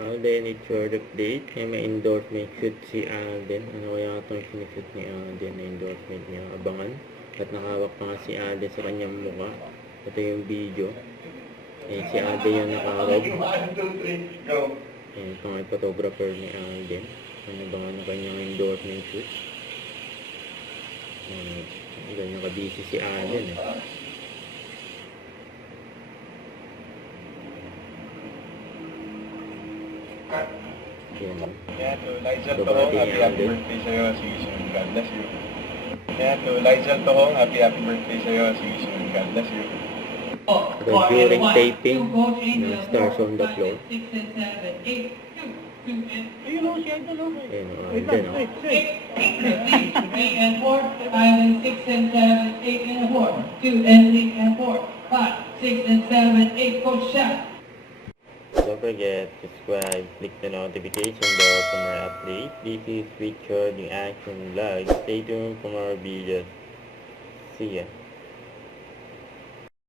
Alden, it's your update. May endorsement shoot si Alden. Ano kaya itong sinushoot ni Alden na endorsement niya? Abangan. At nakawak pa nga si Alden sa kanyang mukha. Ito yung video. Si Alden yung nakarog. Ito nga yung photographer ni Alden. Ano ba nga kanyang endorsement shoot? Ganyan ka-busy si Alden eh. Kaya to Lizel Tohong, happy birthday sa'yo. See you soon. God bless you. Kaya to Lizel Tohong, happy birthday sa'yo. See you soon. God bless you. So during taping ng Stars on the Floor, Ayun o, siya ito no. Alden, 3 and 4, 5 and 6 and 7, 8 and 4, 2 and 3 and 4, 5, 6 and 7, 8, coach shot. don't forget to subscribe, click the notification bell for more updates. This is Richard, the Action Vlog. Stay tuned for more videos. See ya.